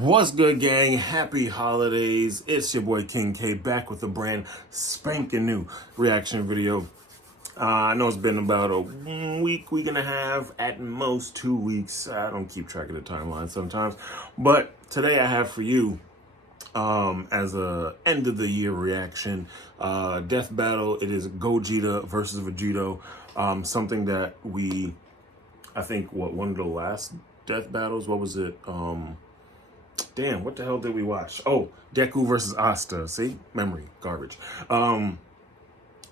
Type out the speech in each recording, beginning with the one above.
What's good, gang? Happy holidays. It's your boy King K back with a brand spanking new reaction video. I know it's been about a week and a half, at most 2 weeks. I don't keep track of the timeline sometimes. But today I have for you, as a end of the year reaction, death battle. It is Gogeta versus Vegito. Something that I think, one of the last death battles, what was it? Damn, what the hell did we watch? Oh, Deku versus Asta. See? Memory. Garbage.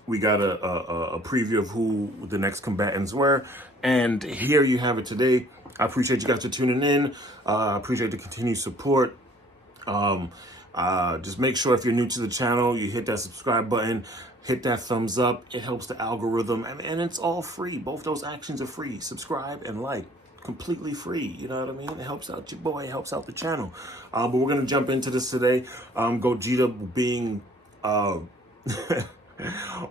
We got a preview of who the next combatants were. And here you have it today. I appreciate you guys for tuning in. I appreciate the continued support. Just make sure if you're new to the channel, you hit that subscribe button. Hit that thumbs up. It helps the algorithm. And it's all free. Both those actions are free. Subscribe and like. Completely free, you know what I mean? It helps out your boy, it helps out the channel. But we're gonna jump into this today. Gogeta being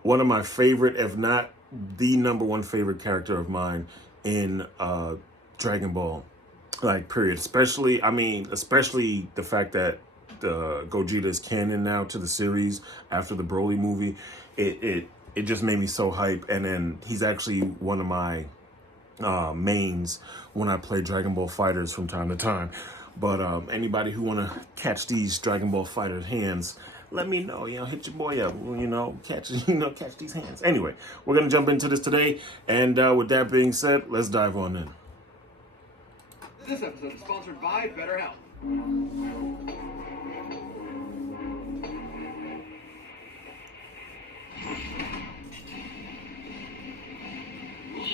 one of my favorite, if not the #1 favorite character of mine in Dragon Ball, like, period. Especially the fact that Gogeta is canon now to the series after the Broly movie. It just made me so hype. And then he's actually one of my mains when I play Dragon Ball Fighters from time to time. But anybody who want to catch these Dragon Ball Fighter hands, let me know. Hit your boy up. Catch these hands. Anyway, we're gonna jump into this today, and with that being said, let's dive on in. This episode is sponsored by BetterHelp.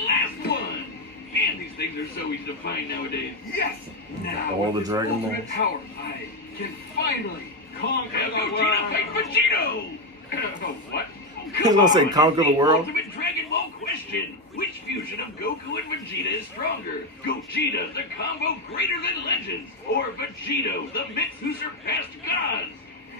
Last one! Man, these things are so easy to find nowadays. Yes! Now, all the with Dragon Balls. ultimate power, I can finally conquer the world. Gogeta fight Vegito! What? I was gonna say conquer the world. Ultimate Dragon Ball question. Which fusion of Goku and Vegeta is stronger? Gogeta, the combo greater than legends, or Vegito, the mix who surpassed gods?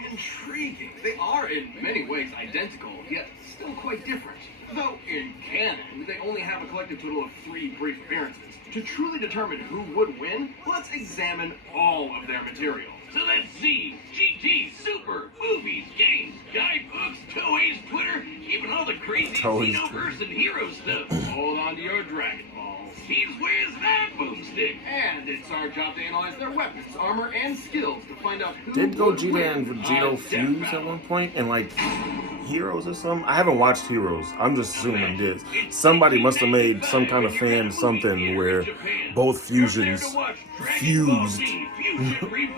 Intriguing. They are in many ways identical, yet still quite different. Though in canon, they only have a collective total of 3 brief appearances. To truly determine who would win, let's examine all of their material. So that's Z, GT, Super, movies, games, guidebooks, Toei's Twitter, even all the crazy Xenoverse and hero stuff. Hold on to your Dragon Balls. He's where's that boomstick? And it's our job to analyze their weapons, armor, and skills to find out who Did Gogeta and Vegito fuse at one point in, like, Heroes or something? I haven't watched Heroes. I'm just assuming this. Somebody must have made some kind of fan something where both fusions fused.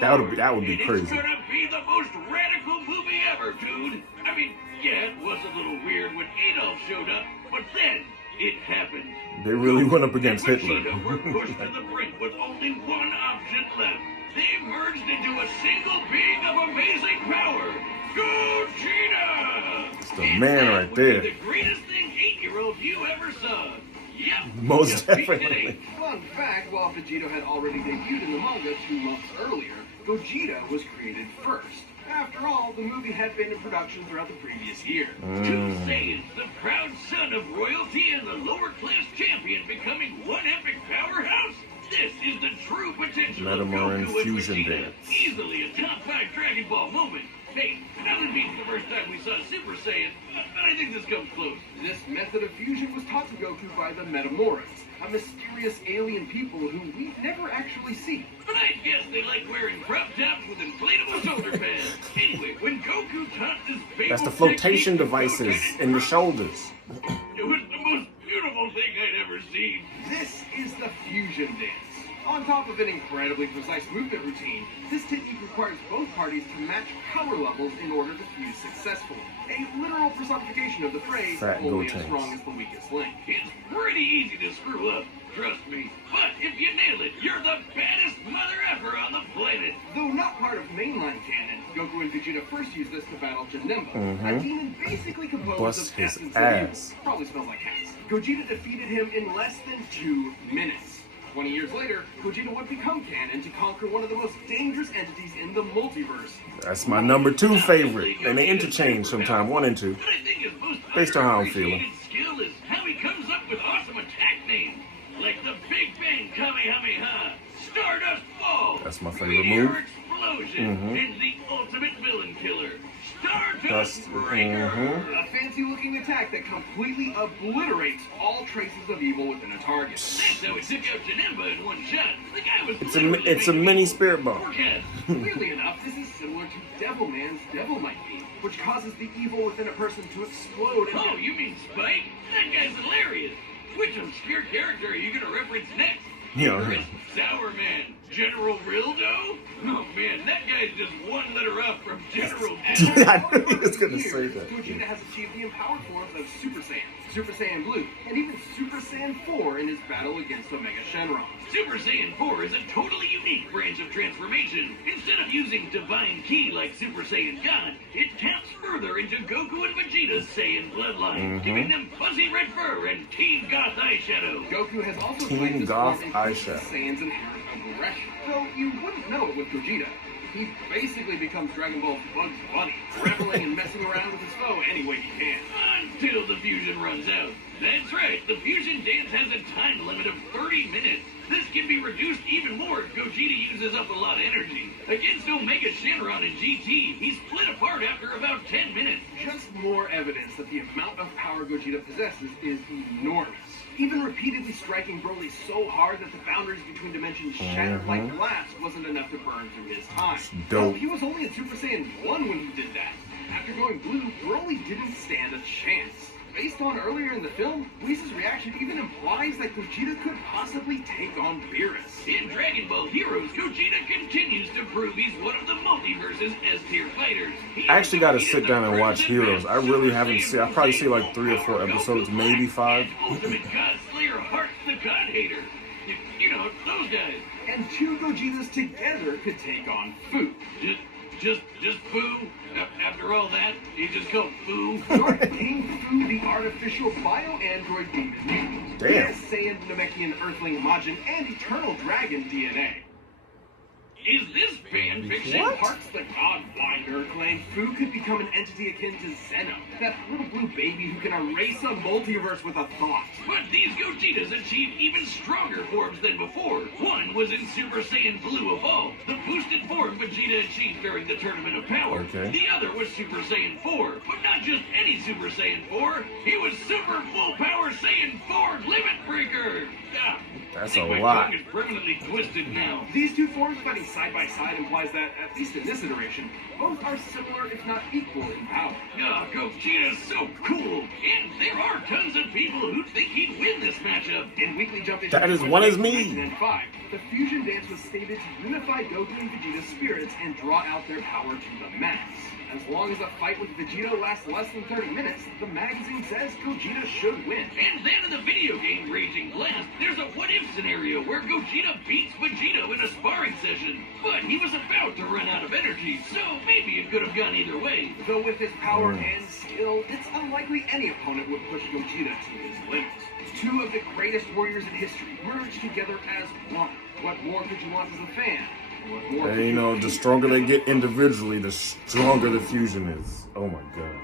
that would be crazy. It's gonna be the most radical movie ever, dude. I mean, yeah, it was a little weird when Adolf showed up, but then it happened. They really went up against Hitler. Were pushed to the brink with only one option left. They merged into a single being of amazing power. Gogeta! It's the man right there. The greatest thing 8-year-old you ever saw. Yep. Most definitely. Fun fact, while Vegito had already debuted in the manga 2 months earlier, Gogeta was created first. After all, the movie had been in production throughout the previous year. 2 Saiyans, the proud son of royalty and the lower-class champion becoming one epic powerhouse? This is the true potential of Metamoran Goku and fusion Vegeta. dance. Easily a top 5 Dragon Ball moment. Hey, nothing beats the first time we saw Super Saiyan, but I think this comes close. This method of fusion was taught to Goku by the Metamorans, a mysterious alien people who we never actually see. But I guess they like wearing crop tops with inflatable shoulder pads. Anyway, when Goku taught this baby, That's the flotation devices in your shoulders. it was the most beautiful thing I'd ever seen. This is the fusion dance. On top of an incredibly precise movement routine, this technique requires both parties to match power levels in order to fuse successfully. A literal personification of the phrase, only as strong as the weakest link. It's pretty easy to screw up, trust me. But if you nail it, you're the baddest mother ever on the planet. Though not part of mainline canon, Goku and Vegeta first used this to battle Janemba, a demon basically composed of his essence ass. and probably smells like cats. Gogeta defeated him in less than 2 minutes. 20 years later, Gogeta would become canon to conquer one of the most dangerous entities in the multiverse. That's my #2 favorite, and they interchange sometime, 1 and 2, based on how I'm feeling. Skill is how he comes up with awesome attack names, like the Big Bang Kamehameha, Stardust Ball, That's my favorite move. Explosion is the ultimate villain killer. Stardust Dust. Breaker. A fancy-looking attack that completely obliterates all traces of evil within a target. That's how it took out Janemba in one shot. The guy was It's a mini spirit bomb. Weirdly enough, this is similar to Devilman's Devil Might Be, which causes the evil within a person to explode. And Oh, you mean Spike? That guy's hilarious. Which obscure character are you gonna reference next? Yeah. Chris Sour Man, General Rildo? Oh man, that guy's just one letter up from General. Yeah, I knew he was gonna say that. Gogeta has achieved the empowered forms of Super Saiyan, Super Saiyan Blue, and even Super Saiyan 4 in his battle against Omega Shenron. Super Saiyan 4 is a totally unique branch of transformation. Instead of using Divine Ki like Super Saiyan God, it taps further into Goku and Vegeta's Saiyan bloodline, giving them fuzzy red fur and King Goth eyeshadow. Goku has also King played this Goth form in eyeshadow. Saiyan's inherent aggression, though you wouldn't know it with Gogeta. He basically becomes Dragon Ball's Bugs Bunny, reveling and messing around with his foe any way he can. Until the fusion runs out. That's right, the fusion dance has a time limit of 30 minutes. This can be reduced even more if Gogeta uses up a lot of energy. Against Omega Shenron and GT, he split apart after about 10 minutes. Just more evidence that the amount of power Gogeta possesses is enormous. Even repeatedly striking Broly so hard that the boundaries between dimensions shattered like glass wasn't enough to burn through his time. Dope. Well, he was only in Super Saiyan 1 when he did that. After going blue, Broly didn't stand a chance. Based on earlier in the film, Whis' reaction even implies that Gogeta could possibly take on Beerus. In Dragon Ball Heroes, Gogeta continues to prove he's one of the multiverse's S-tier fighters. I actually got to sit down and watch Heroes. I really haven't seen. I probably see like 3 or 4 episodes, maybe 5. Ultimate God Slayer Heart the God Hater. You know, those guys. And two Gogetas together could take on Fu. Just Foo? After all that, he just called Foo? Dark King Fu, the artificial bio-android demon mutant. Damn. He has Saiyan, Namekian, Earthling, Majin, and Eternal Dragon DNA. Is this fan fiction? What? Parts the God-blinder claim Fu could become an entity akin to Zeno, that little blue baby who can erase a multiverse with a thought. But these Gogetas achieved even stronger forms than before. One was in Super Saiyan Blue Evolved, the boosted form Vegeta achieved during the Tournament of Power. Okay. The other was Super Saiyan 4, but not just any Super Saiyan 4. He was Super Full Power Saiyan 4 Limit Breaker. Ah, That's I think a my lot. tongue is permanently twisted now. These two forms fighting side by side implies that, at least in this iteration, both are similar if not equal in power. Ah, Gogeta's so cool. And there are tons of people who think he'd win this matchup. In Weekly Jump issue That is one as me. 1905, the fusion dance was stated to unify Goku and Vegeta's spirits and draw out their power to the max. As long as a fight with Vegeta lasts less than 30 minutes, the magazine says Gogeta should win. And then in the video game Raging Blast, there's a what-if scenario where Gogeta beats Vegeta in a sparring session. But he was about to run out of energy, so maybe it could have gone either way. Though with his power and skill, it's unlikely any opponent would push Gogeta to his limits. Two of the greatest warriors in history merged together as one. What more could you want as a fan? What more And could you know, the stronger they get individually, the stronger the fusion is. Oh my god.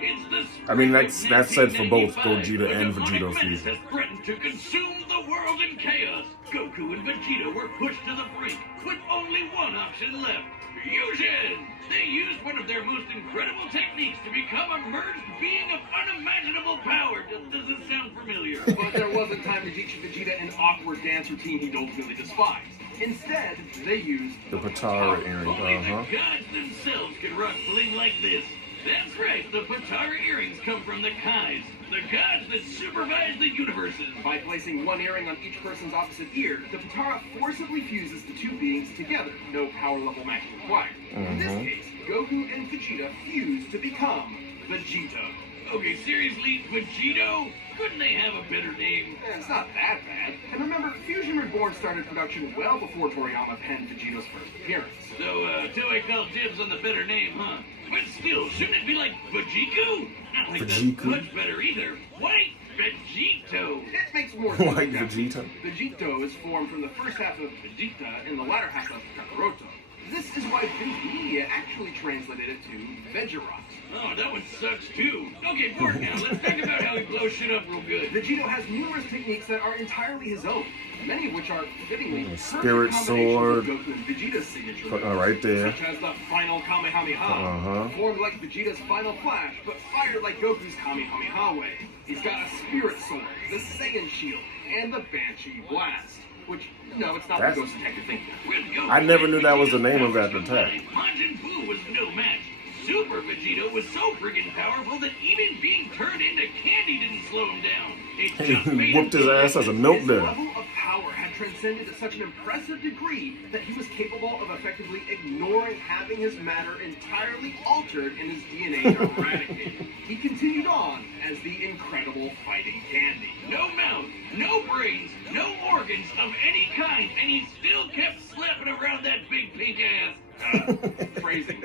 It's the I mean, spring that's of said for both 1995, Gogeta and when Vegeta demonic menace fusion. has threatened to consume the world in chaos. Goku and Vegeta were pushed to the brink, with only one option left: fusion! They used one of their most incredible techniques to become a merged being of unimaginable power. Does it sound familiar? But there wasn't time to teach Vegeta an awkward dance routine he'd ultimately despised. Instead, they used The Patara earring. Only the gods themselves can rock bling like this. That's right, the Patara earrings come from the Kais, the gods that supervise the universes. By placing one earring on each person's opposite ear, the Patara forcibly fuses the two beings together. No power level matching required. In this case, Goku and Vegeta fuse to become Vegito. Okay, seriously, Vegito? Couldn't they have a better name? It's not that bad. And remember, Fusion Reborn started production well before Toriyama penned Vegito's first appearance. So, Toei called dibs on the better name, huh? But still, shouldn't it be like Vejiku? Not like Vejiku? that's much better either. White Vegito. It makes more sense. Like now. Vegeta. Vegito is formed from the first half of Vegeta and the latter half of Kakaroto. This is why Big Media actually actually translated it to Vegerot. Oh, that one sucks too. Okay, Bort now, let's talk about how he blows shit up real good. Vegito has numerous techniques that are entirely his own, many of which are fittingly Spirit perfect sword. combinations of Goku and Vegeta's signature moves, Right there. such as the final Kamehameha, formed like Vegeta's final flash, but fired like Goku's Kamehameha way. He's got a Spirit Sword, the Saiyan Shield, and the Banshee Blast. Which, no, it's not That's- the Ghost Attack you're thinking of. With Goku I never and knew that was the Vegeta's name of powers that attack. combined, Majin Buu was no match. Super Vegito was so friggin' powerful that even being turned into candy didn't slow him down. It just He made whooped him his ass as a milk His dud. level of power had transcended to such an impressive degree that he was capable of effectively ignoring having his matter entirely altered and his DNA eradicated. He continued on as the incredible fighting candy. No mouth, no brains, no organs of any kind, and he still kept slapping around that big pink ass. Phrasing.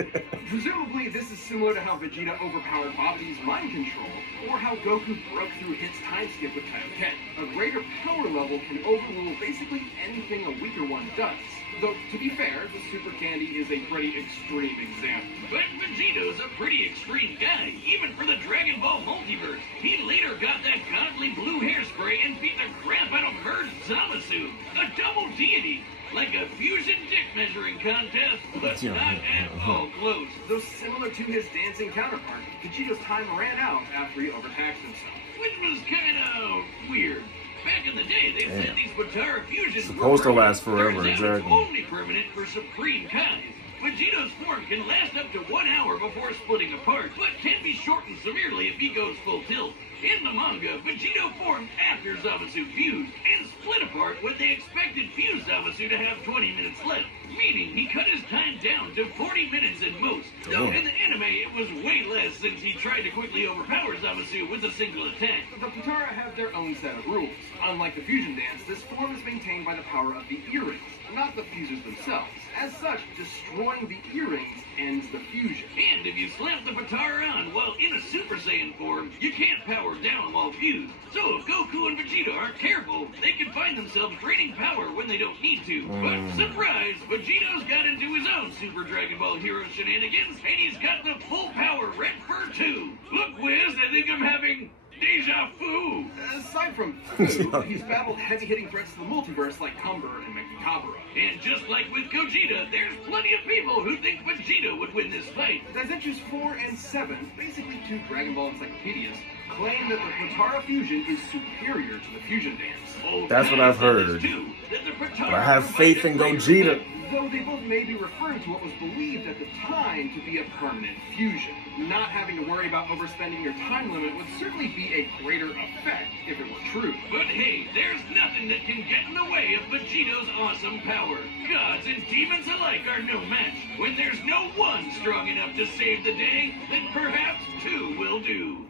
Presumably, this is similar to how Vegeta overpowered Babidi's mind control, or how Goku broke through Hit's time skip with Kaioken. A greater power level can overrule basically anything a weaker one does. Though, to be fair, the Super Candy is a pretty extreme example. But Vegito's a pretty extreme guy, even for the Dragon Ball multiverse. He later got that godly blue hairspray and beat the crap out of Merged Zamasu, a double deity. Like a fusion dick measuring contest, but not at all close. Though similar to his dancing counterpart, Vegito's time ran out after he overtaxed himself. Which was kind of weird. Back in the day, they said these Batara fusions Supposed to were last forever, Turns out exactly. It's only permanent for Supreme Kais. Vegito's form can last up to 1 hour before splitting apart, but can be shortened severely if he goes full tilt. In the manga, Vegito formed after Zamasu fused, and split apart when they expected fused Zamasu to have 20 minutes left, meaning he cut his time down to 40 minutes at most. Though in the anime, it was way less since he tried to quickly overpower Zamasu with a single attack. The Patara have their own set of rules. Unlike the fusion dance, this form is maintained by the power of the earrings, not the fusers themselves. As such, destroying the earrings ends the fusion. And if you slap the Patara on while in a Super Saiyan form, you can't power down while fused. So if Goku and Vegeta aren't careful, they can find themselves draining power when they don't need to. But surprise, Vegito's got into his own Super Dragon Ball Hero shenanigans, and he's got the full power Red Fur 2. Look, Wiz, I think I'm having deja vu. Aside from Fu, he's battled heavy-hitting threats to the multiverse like Cumber and Mechikabura. And just like with Gogeta, there's plenty of people who think Vegeta would win this fight. As entries 4 and 7, basically two Dragon Ball encyclopedias, claim that the Patara fusion is superior to the fusion dance. Old That's what Kai I've said heard. this too, that the Patara But I have faith in provided Gogeta. Though they both may be referring to what was believed at the time to be a permanent fusion. Not having to worry about overspending your time limit would certainly be a greater effect if it were true. But hey, there's nothing that can get in the way of Vegito's awesome power. Gods and demons alike are no match. When there's no one strong enough to save the day, then perhaps two will do.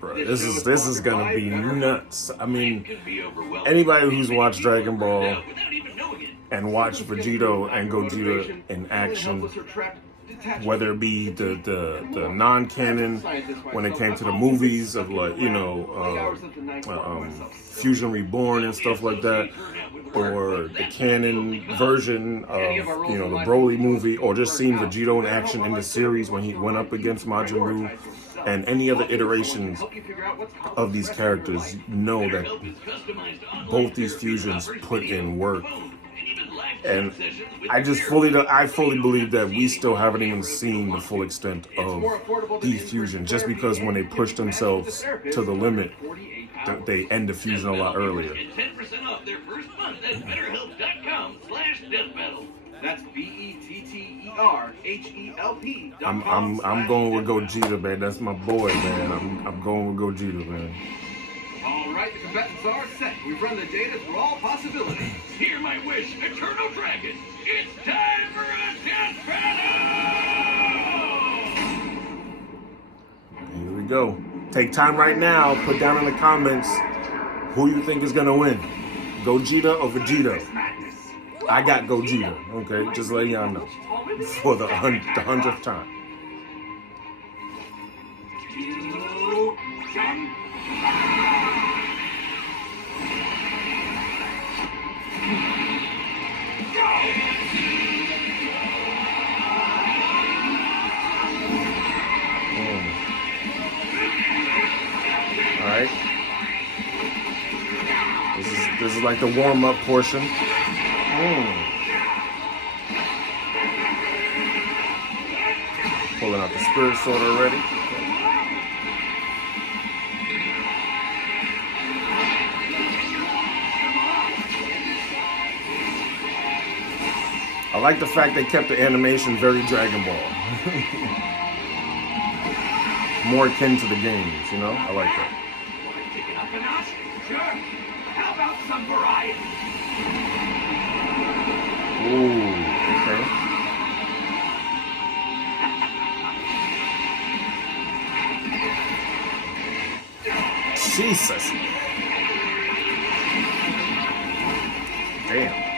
Bro, this is gonna be nuts. I mean, It can be overwhelming. anybody who's watched Dragon Ball Without even knowing it. and watched Vegito and Gogeta in action, whether it be the non-canon when it came to the movies of like Fusion Reborn and stuff like that, or the canon version of the Broly movie, or just seeing Vegito in action in the series when he went up against Majin Buu, and any other iterations of these characters, know that both these fusions put in work. And I fully believe that we still haven't even seen the full extent of these fusions, just because when they push themselves to the limit, they end the fusion a lot earlier. Get 10% off their first month at betterhelp.com/deathbattle. That's BETTERHELP. I'm going with Gogeta, man. That's my boy, man. I'm going with Gogeta, man. All right, the combatants are set. We've run the data through all possibilities. Hear my wish, Eternal Dragon. It's time for a death battle! Here we go. Take time right now. Put down in the comments who you think is gonna win, Gogeta or Vegeta. I got Gogeta. Okay, just letting y'all know for the 100th time. like the warm-up portion. Pulling out the spirit sword already. I like the fact they kept the animation very Dragon Ball. More akin to the games, you know? I like that. Want to kick it up a notch? Sure. How about some variety? Ooh, okay. Jesus. Damn.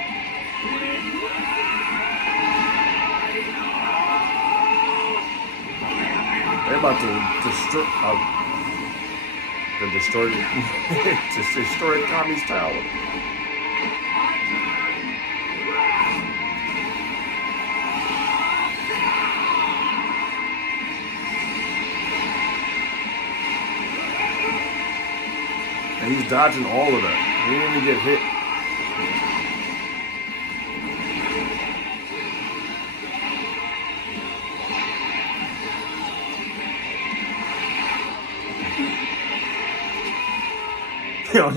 They're about to destroy Kami's tower. And he's dodging all of that. He didn't even get hit. Yo.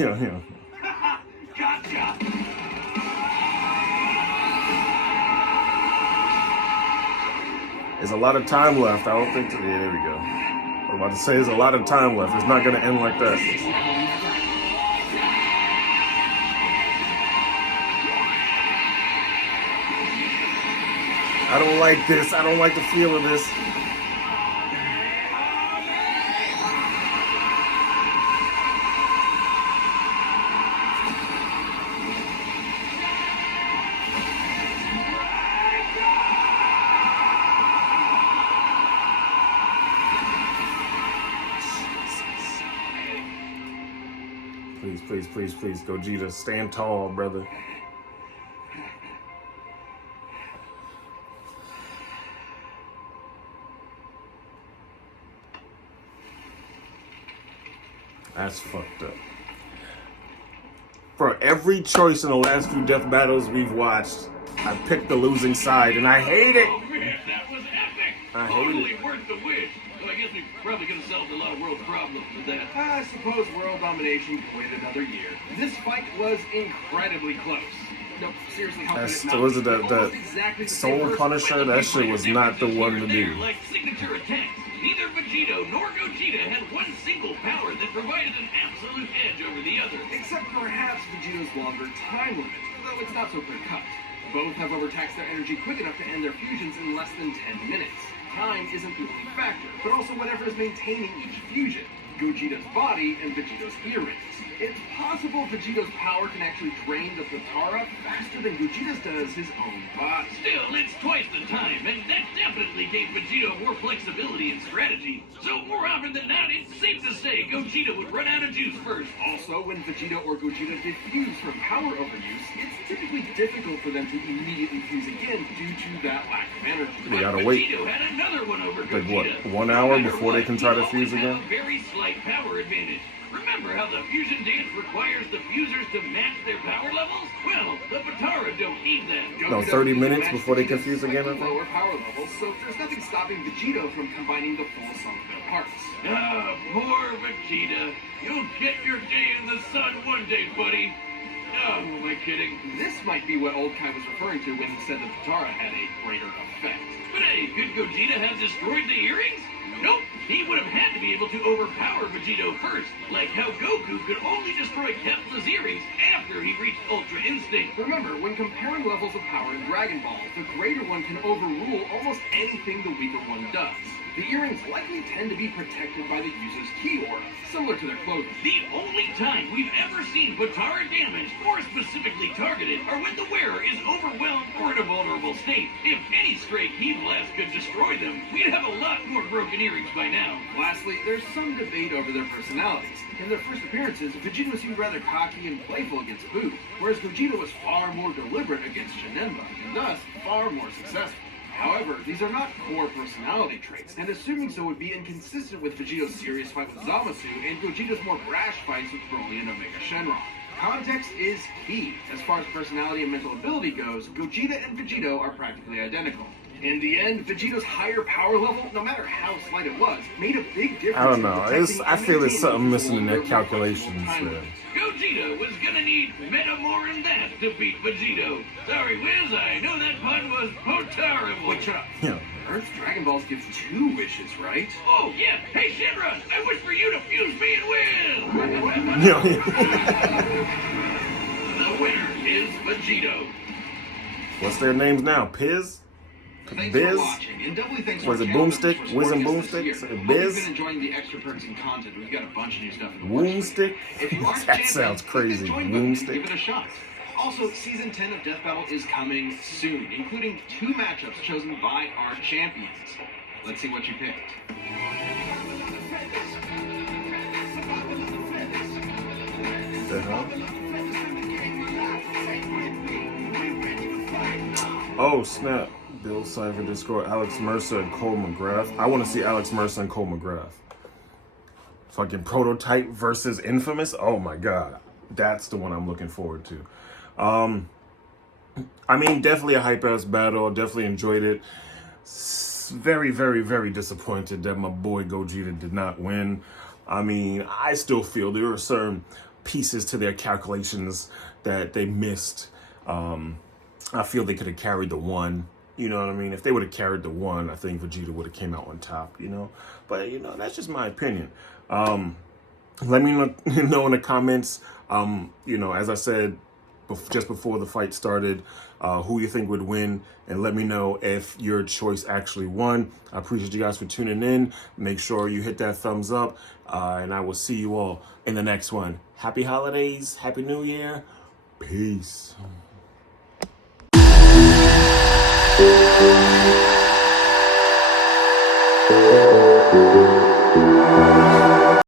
Gotcha. There's a lot of time left. I don't think. Yeah, there we go. I'm about to say there's a lot of time left. It's not going to end like that. I don't like this. I don't like the feel of this. Please, Gogeta, stand tall, brother. That's fucked up. For every choice in the last few death battles we've watched, I picked the losing side, and I hate it. Oh man, that was epic. I hate Totally it. worth the win. So I guess we probably could have solved a lot of world problems with that. I suppose world domination can wait another year. This fight was incredibly close. No, seriously, how could it not? Was it Almost the exactly the Soul same Punisher? That shit was not the one to do. Like signature attacks. Neither Vegito nor Gogeta had one single power that provided an absolute edge over the other. Except perhaps Vegito's longer time limit, though it's not so clear-cut. Both have overtaxed their energy quick enough to end their fusions in less than 10 minutes. Time isn't the only factor, but also whatever is maintaining each fusion. Gogeta's body and Vegito's earrings. It's possible Vegito's power can actually drain the Potara faster than Gogeta's does his own body. Still, it's twice the time, and that definitely gave Vegito more flexibility and strategy. So more often than not, it's safe to say Gogeta would run out of juice first. Also, when Vegito or Gogeta defuse from power overuse, it's typically difficult for them to immediately fuse again due to that lack of energy. They gotta But wait. Vegito had another one over Like Gogeta. what, 1 hour No matter before they what, can try to he fuse always again? had a very slight power advantage. Remember how the fusion dance requires the fusers to match their power levels? Well, the Potara don't need that. No, 30 minutes before they can fuse again, I think. Lower power levels, so there's nothing stopping Vegito from combining the full sum of their parts. Ah, poor Vegeta. You'll get your day in the sun one day, buddy. Oh, am I kidding? This might be what Old Kai was referring to when he said the Potara had a greater effect. But hey, could Gogeta have destroyed the earrings? Nope. He would have had to be able to overpower Vegito first, like how Goku could only destroy Kefla's earrings after he reached Ultra Instinct. Remember, when comparing levels of power in Dragon Ball, the greater one can overrule almost anything the weaker one does. The earrings likely tend to be protected by the user's ki aura, similar to their clothing. The only time we've ever seen Potara damaged, or specifically targeted, are when the wearer is overwhelmed or in a vulnerable state. If any stray ki blast could destroy them, we'd have a lot more broken earrings by now. Lastly, there's some debate over their personalities. In their first appearances, Vegeta seemed rather cocky and playful against Boo, whereas Gogeta was far more deliberate against Janemba, and thus far more successful. However, these are not core personality traits, and assuming so would be inconsistent with Vegito's serious fight with Zamasu and Gogeta's more brash fights with Broly and Omega Shenron. Context is key. As far as personality and mental ability goes, Gogeta and Vegito are practically identical. In the end, Vegito's higher power level, no matter how slight it was, made a big difference. I don't know. I feel there's something missing in their calculations there. Gogeta was gonna need meta more than that to beat Vegito. Sorry, Wiz, I know that pun was terrible. Wait, shut up. Yeah. Earth's Dragon Balls gives 2 wishes, right? Oh, yeah. Hey, Shinra, I wish for you to fuse me and Wiz. Yeah. The winner is Vegito. What's their names now? Piz? Thanks Biz? for watching, and doubly thanks Was for it channel Boomstick? members for Wiz and supporting us this Boomstick? year. Is it Hope Biz? you've been enjoying the extra perks and content. We've got a bunch of new stuff in the works. Woomstick? If you aren't a That champion, sounds click the crazy. join button and Woomstick? give it a shot. Also, Season 10 of Death Battle is coming soon, including 2 matchups chosen by our champions. Let's see what you picked. The hell? Oh, snap. Bill Cipher, Discord, Alex Mercer, and Cole McGrath. I want to see Alex Mercer and Cole McGrath. Fucking Prototype versus Infamous. Oh my god. That's the one I'm looking forward to. I mean, definitely a hype-ass battle. Definitely enjoyed it. Very, very, very disappointed that my boy Gogeta did not win. I mean, I still feel there were certain pieces to their calculations that they missed. I feel they could have carried the 1. You know what I mean? If they would have carried the 1, I think Vegeta would have came out on top, you know? But, you know, that's just my opinion. Let me know in the comments, you know, as I said just before the fight started, who you think would win, and let me know if your choice actually won. I appreciate you guys for tuning in. Make sure you hit that thumbs up, and I will see you all in the next one. Happy holidays, Happy New Year, peace. Thank you.